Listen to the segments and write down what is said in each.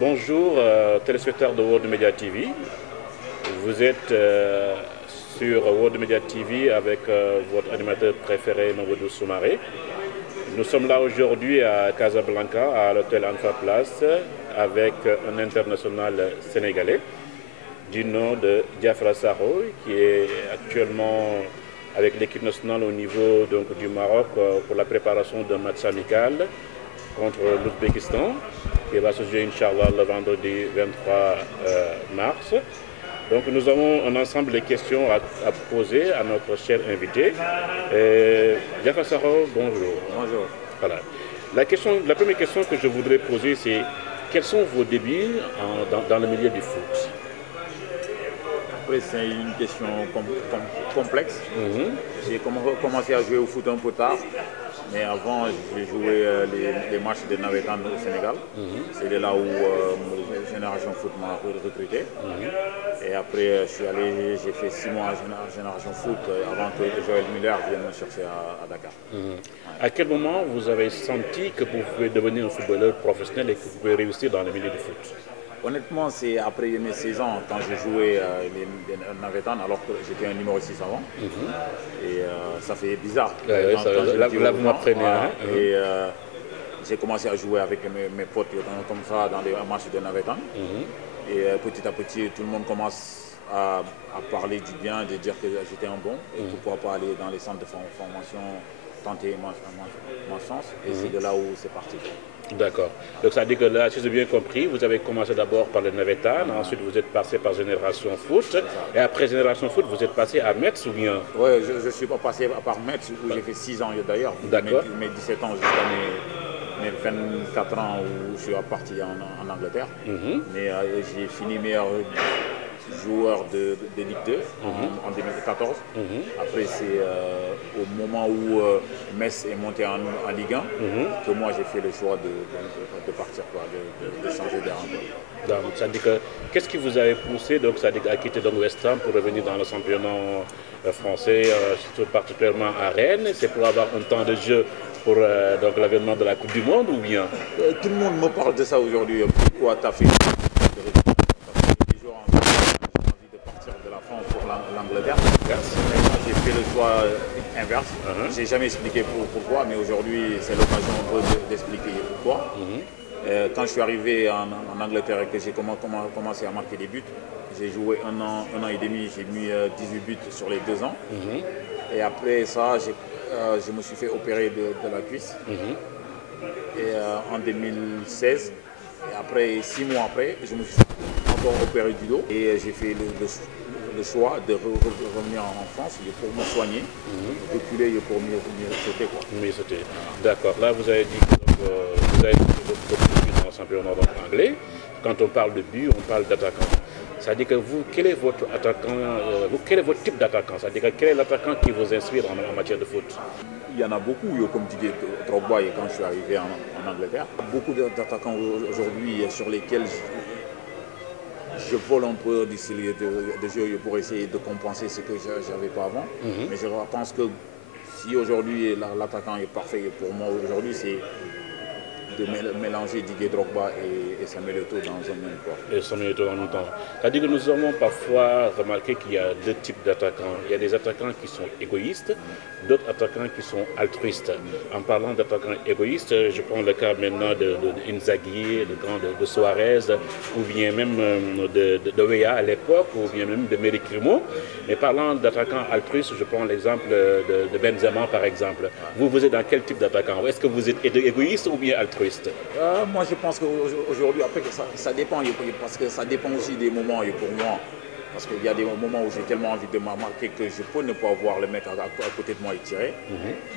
Bonjour, téléspectateurs de World Media TV. Vous êtes sur World Media TV avec votre animateur préféré, Mamadou Soumaré. Nous sommes là aujourd'hui à Casablanca, à l'hôtel Alpha Place, avec un international sénégalais du nom de Diafra Sakho, qui est actuellement avec l'équipe nationale au niveau du Maroc pour la préparation d'un match amical contre l'Ouzbékistan, qui va se jouer, Inch'Allah, le vendredi 23 mars. Donc nous avons un ensemble de questions à poser à notre cher invité. Diafra Sakho, bonjour. Bonjour. Voilà. La première question que je voudrais poser, c'est quels sont vos débuts dans le milieu du foot? Après, c'est une question complexe. J'ai commencé à jouer au foot un peu tard, mais avant, j'ai joué les matchs de Navetan au Sénégal. C'est de là où Génération Foot m'a recruté. Et après, j'ai fait 6 mois à Génération Foot avant que Joël Muller vienne me chercher à Dakar. À quel moment vous avez senti que vous pouvez devenir un footballeur professionnel et que vous pouvez réussir dans le milieu du foot? Honnêtement, c'est après mes 16 ans, quand j'ai joué les Navetan, alors que j'étais un numéro 6 avant. Et ça fait bizarre. Là, vous m'apprenez. Et j'ai commencé à jouer avec mes potes comme ça dans des matchs de Navetan. Et petit à petit, tout le monde commence à parler du bien, de dire que j'étais un bon. Et pourquoi pas aller dans les centres de formation, tenter ma chance. Et c'est de là où c'est parti. D'accord. Donc ça veut dire que là, si j'ai bien compris, vous avez commencé d'abord par le Navetan, ensuite vous êtes passé par Génération Foot, et après Génération Foot, vous êtes passé à Metz ou bien? Oui, je ne suis pas passé par Metz, où j'ai fait 6 ans d'ailleurs. D'accord. Mes 17 ans jusqu'à mes 24 ans où je suis parti en Angleterre. Mais j'ai fini meilleur joueur de Ligue 2 en 2014. Après, c'est au moment où Metz est monté en Ligue 1 que moi j'ai fait le choix de partir, de changer d'air. Donc, ça dit que qu'est-ce qui vous avait poussé à quitter West Ham pour revenir dans le championnat français, particulièrement à Rennes? C'est pour avoir un temps de jeu pour l'avènement de la Coupe du Monde ou bien? Tout le monde me parle de ça aujourd'hui. Pourquoi tu as fait l'Angleterre. J'ai fait le choix inverse. J'ai jamais expliqué pourquoi, mais aujourd'hui c'est l'occasion d'expliquer pourquoi. Quand je suis arrivé en Angleterre et que j'ai commencé à marquer des buts, j'ai joué un an et demi, j'ai mis 18 buts sur les 2 ans. Et après ça, je me suis fait opérer de la cuisse. Et en 2016, et après 6 mois après, je me suis encore opéré du dos et j'ai fait le choix de revenir en France pour me soigner, reculer pour mieux sauter. Mieux sauter. D'accord. Là, vous avez dit que vous avez fait votre but dans le championnat anglais. Quand on parle de but, on parle d'attaquant. C'est-à-dire que vous, quel est votre attaquant, quel est votre type d'attaquant? C'est-à-dire quel est l'attaquant qui vous inspire en matière de foot? Il y en a beaucoup, comme Didier Drogba, et quand je suis arrivé en Angleterre. Beaucoup d'attaquants aujourd'hui sur lesquels je vole un peu du style de jeu pour essayer de compenser ce que je n'avais pas avant. Mais je pense que si aujourd'hui l'attaquant est parfait pour moi aujourd'hui, c'est de mélanger Didier Drogba et Samuel Eto'o dans un même corps. Et Samuel Eto'o en même temps. C'est-à-dire que nous avons parfois remarqué qu'il y a 2 types d'attaquants. Il y a des attaquants qui sont égoïstes, d'autres attaquants qui sont altruistes. En parlant d'attaquants égoïstes, je prends le cas maintenant de Inzaghi, de Suarez, ou bien même de Weah à l'époque, ou bien même de Meri Crimo. Mais parlant d'attaquants altruistes, je prends l'exemple de Benzema par exemple. Vous êtes dans quel type d'attaquant? Est-ce que vous êtes égoïste ou bien altruiste? Moi je pense qu'aujourd'hui, après ça dépend, parce que ça dépend aussi des moments et pour moi. Parce qu'il y a des moments où j'ai tellement envie de marquer que je peux ne pas voir le mec à côté de moi et tirer.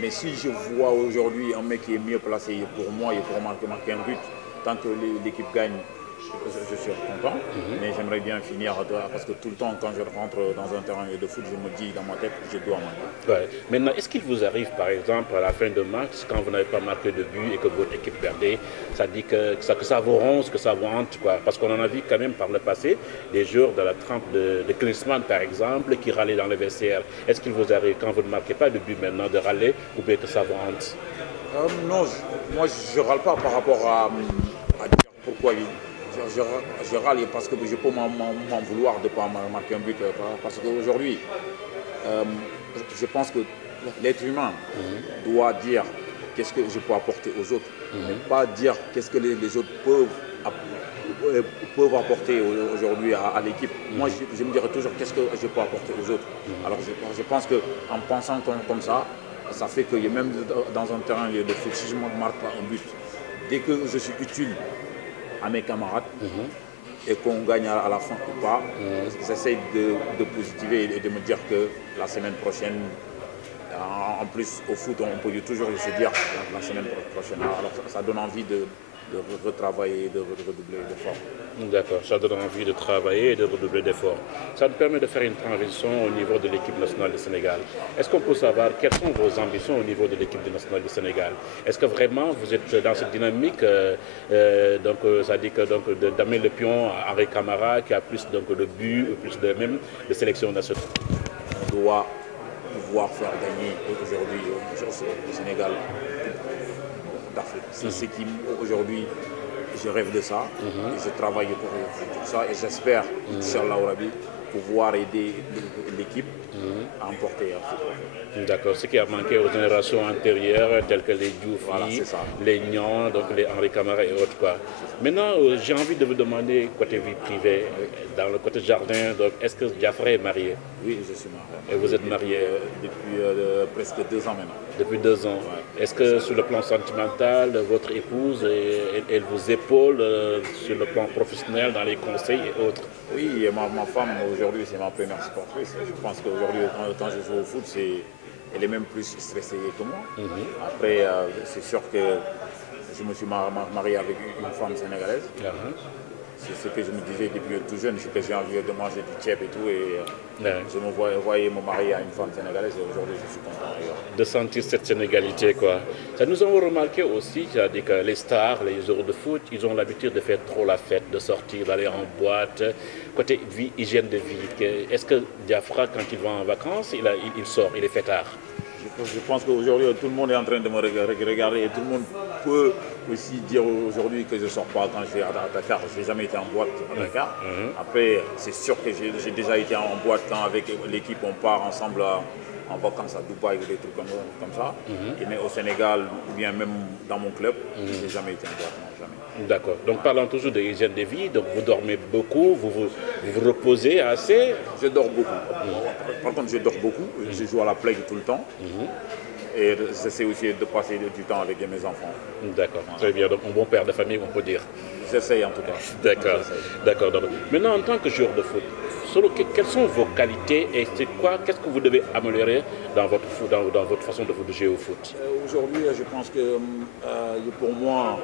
Mais si je vois aujourd'hui un mec qui est mieux placé pour moi et pour marquer un but, tant que l'équipe gagne, je suis content, mais j'aimerais bien finir parce que tout le temps, quand je rentre dans un terrain de foot, je me dis dans ma tête que je dois marquer. Ouais. Maintenant, est-ce qu'il vous arrive, par exemple, à la fin de match, quand vous n'avez pas marqué de but et que votre équipe perdait, ça dit que ça vous ronce, que ça vous hante, quoi? Parce qu'on en a vu quand même par le passé des joueurs de la trempe de Klinsmann, par exemple, qui râlaient dans le vestiaire. Est-ce qu'il vous arrive, quand vous ne marquez pas de but maintenant, de râler ou bien que ça vous hante? Non, moi je ne râle pas par rapport à dire pourquoi je râle parce que je peux m'en vouloir de ne pas marquer un but. Parce qu'aujourd'hui, je pense que l'être humain doit dire qu'est-ce que je peux apporter aux autres, mais pas dire qu'est-ce que les autres peuvent apporter aujourd'hui à l'équipe. Moi, je me dirais toujours qu'est-ce que je peux apporter aux autres. Alors, je pense qu'en pensant comme ça fait que même dans un terrain de foot, si je ne marque pas un but, dès que je suis utile à mes camarades et qu'on gagne à la fin ou pas, j'essaie de positiver et de me dire que la semaine prochaine, en plus au foot, on peut toujours se dire la semaine prochaine. Alors ça donne envie de retravailler, de redoubler d'efforts. D'accord, ça donne envie de travailler et de redoubler d'efforts. Ça nous permet de faire une transition au niveau de l'équipe nationale du Sénégal. Est-ce qu'on peut savoir quelles sont vos ambitions au niveau de l'équipe nationale du Sénégal? Est-ce que vraiment vous êtes dans cette dynamique, ça dit que d'amener le pion à Henri Camara qui a plus de buts, plus de sélection nationale? On doit pouvoir faire gagner aujourd'hui au Sénégal d'Afrique. C'est ce qui aujourd'hui, je rêve de ça, et je travaille pour ça et j'espère, Inch'Allah Rabi, pouvoir aider l'équipe à emporter un football. D'accord, ce qui a manqué aux générations antérieures, telles que les Diouf, voilà, les Niang, donc les Henri Camara et autres. Quoi. Maintenant, j'ai envie de vous demander, côté vie privée, dans le côté jardin, est-ce que Diafra est marié? Oui, je suis marié. Et vous êtes marié depuis presque 2 ans maintenant. Depuis 2 ans. Ouais. Est-ce que sur le plan sentimental, votre épouse, elle vous épaule sur le plan professionnel, dans les conseils et autres? Oui, et ma femme, aujourd'hui, c'est ma première sportrice. Je pense qu'aujourd'hui, quand je joue au foot, elle est même plus stressée que moi. Après, c'est sûr que je me suis marié avec une femme sénégalaise. C'est ce que je me disais depuis tout jeune, c'est que j'ai envie de manger du tchèp et tout. Et je me voyais me marier à une femme sénégalaise et aujourd'hui je suis content. De sentir cette sénégalité, quoi. Ça, nous avons remarqué aussi, c'est-à-dire que les stars, les joueurs de foot, ils ont l'habitude de faire trop la fête, de sortir, d'aller en boîte. Côté vie, hygiène de vie, est-ce que Diafra, quand il va en vacances, il sort, il est fêtard? Je pense qu'aujourd'hui, tout le monde est en train de me regarder et tout le monde peut aussi dire aujourd'hui que je ne sors pas quand je vais à Dakar. Je n'ai jamais été en boîte à Dakar. Après, c'est sûr que j'ai déjà été en boîte quand avec l'équipe, on part ensemble en vacances à Dubaï ou des trucs comme ça. Mais au Sénégal, ou bien même dans mon club, je n'ai jamais été en boîte, non, jamais. D'accord. Donc parlons toujours de l'hygiène de vie. Donc vous dormez beaucoup, vous vous reposez assez? Je dors beaucoup. Par contre, je dors beaucoup. Je joue à la play tout le temps. Et j'essaie aussi de passer du temps avec mes enfants. D'accord, très bien. Donc un bon père de famille, on peut dire. J'essaie en tout cas. D'accord, d'accord. Maintenant, en tant que joueur de foot, quelles sont vos qualités et qu'est-ce que vous devez améliorer dans votre façon de jouer au foot? Aujourd'hui, je pense que pour moi,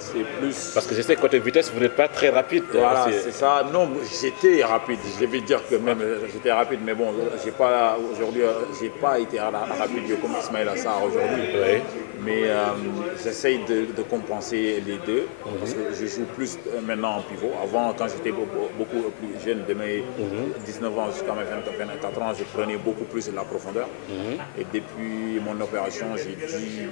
c'est plus... Parce que je sais que côté vitesse, vous n'êtes pas très rapide. Voilà, c'est ça. Non, j'étais rapide. Je vais dire que même j'étais rapide, mais bon, aujourd'hui, j'ai pas été rapide comme Ismaïla Sarr aujourd'hui. Oui. Mais j'essaye de compenser les deux, parce que je joue plus maintenant en pivot. Avant, quand j'étais beaucoup plus jeune, de mes 19 ans jusqu'à mes 24 ans, je prenais beaucoup plus de la profondeur. Et depuis mon opération, j'ai dû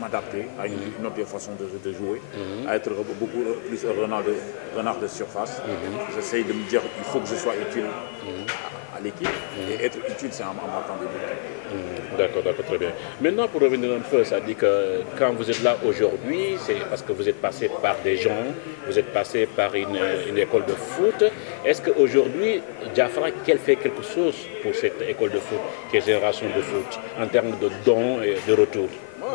m'adapter à une autre façon de jouer, à être beaucoup plus renard de surface. J'essaye de me dire qu'il faut que je sois utile à l'équipe, et être utile, c'est en marquant des buts. D'accord, très bien. Maintenant, pour revenir un peu, ça dit que quand vous êtes là aujourd'hui, c'est parce que vous êtes passé par des gens, vous êtes passé par une école de foot. Est-ce qu'aujourd'hui, Diafra, fait quelque chose pour cette école de foot, qui est Génération de foot, en termes de dons et de retour?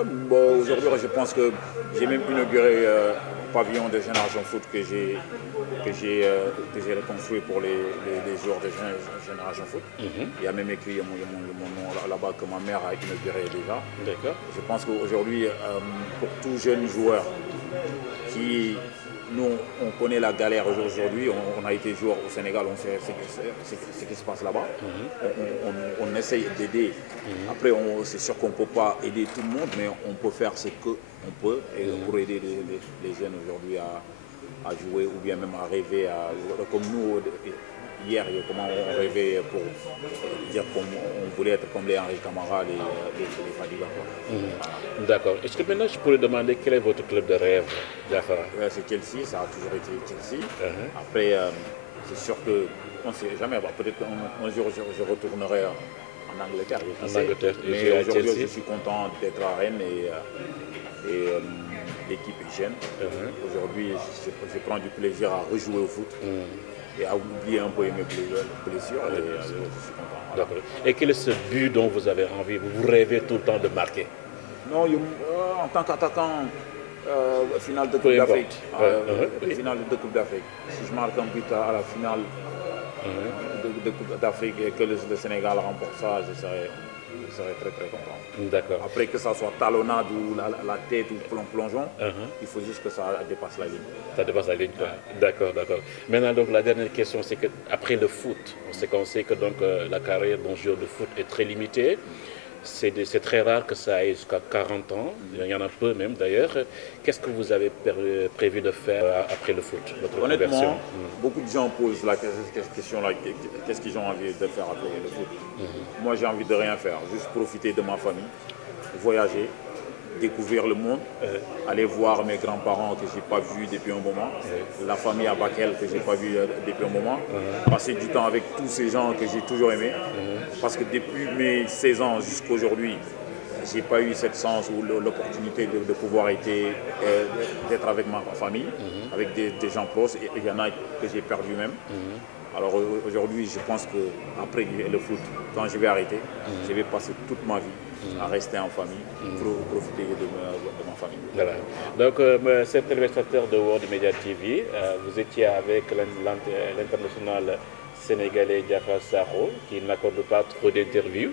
Bon, aujourd'hui, je pense que j'ai même inauguré un pavillon de Génération Foot que j'ai reconstruit pour les joueurs de Génération Foot. Il y a même écrit mon nom là-bas que ma mère a inauguré déjà. D'accord. Je pense qu'aujourd'hui, pour tout jeune joueur nous, on connaît la galère aujourd'hui, on a été joueur au Sénégal, on sait ce qui se passe là-bas. On essaye d'aider. Après, c'est sûr qu'on ne peut pas aider tout le monde, mais on peut faire ce qu'on peut pour aider les jeunes aujourd'hui à jouer ou bien même à rêver. Comme nous, hier, comment on rêvait pour dire qu'on voulait être comme les Henri Camara, les Fadiga. D'accord. Est-ce que maintenant je pourrais demander quel est votre club de rêve, Diafara? C'est Chelsea, ça a toujours été Chelsea. Après, c'est sûr qu'on ne sait jamais. Peut-être un jour je retournerai en Angleterre. Mais aujourd'hui, je suis content d'être à Rennes et l'équipe est jeune. Aujourd'hui, je prends du plaisir à rejouer au foot et à oublier un peu mes blessures. Et je suis content. Voilà. Et quel est ce but dont vous avez envie, vous rêvez tout le temps de marquer? Non, en tant qu'attaquant, finale de Coupe d'Afrique. Finale de Coupe d'Afrique. Si je marque un but à la finale de Coupe d'Afrique et que le Sénégal remporte ça, je serais très très content. D'accord. Après que ça soit talonnade ou la tête ou plongeon, il faut juste que ça dépasse la ligne. Ça dépasse la ligne, d'accord, d'accord. Maintenant, donc, la dernière question, c'est qu'après le foot, on sait que donc, la carrière d'un joueur de foot est très limitée. C'est très rare que ça aille jusqu'à 40 ans, il y en a peu même d'ailleurs. Qu'est-ce que vous avez prévu de faire après le foot, votre Honnêtement, beaucoup de gens posent la question-là, qu'est-ce qu'ils ont envie de faire après le foot. Moi, j'ai envie de rien faire, juste profiter de ma famille, voyager, découvrir le monde, aller voir mes grands-parents que je n'ai pas vus depuis un moment, la famille à Bakel que je n'ai pas vue depuis un moment, passer du temps avec tous ces gens que j'ai toujours aimés, parce que depuis mes 16 ans jusqu'à aujourd'hui, je n'ai pas eu cette chance ou l'opportunité de pouvoir d'être avec ma famille, avec des gens proches, et il y en a que j'ai perdu même. Alors aujourd'hui, je pense qu'après le foot, quand je vais arrêter, je vais passer toute ma vie à rester en famille, pour profiter de ma famille. Voilà. Donc, c'est téléspectateur de World Media TV. Vous étiez avec l'international sénégalais Diafara Sakho, qui n'accorde pas trop d'interviews,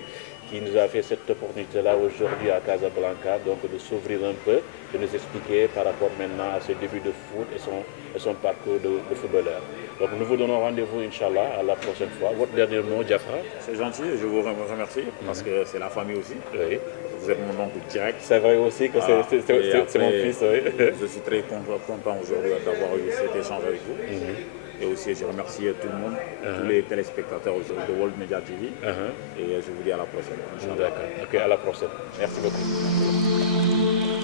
qui nous a fait cette opportunité-là aujourd'hui à Casablanca, donc de s'ouvrir un peu, de nous expliquer par rapport maintenant à ses débuts de foot et son parcours de footballeur. Donc nous vous donnons rendez-vous, Inch'Allah, à la prochaine fois. Votre dernier mot, Diafara? C'est gentil, je vous remercie, parce que c'est la famille aussi. Oui. Vous êtes mon oncle direct. C'est vrai aussi que c'est mon fils, oui. Je suis très content aujourd'hui d'avoir eu cet échange avec vous. Et aussi, je remercie tout le monde, tous les téléspectateurs de World Media TV. Et je vous dis à la prochaine. D'accord. Ok, à la prochaine. Merci beaucoup.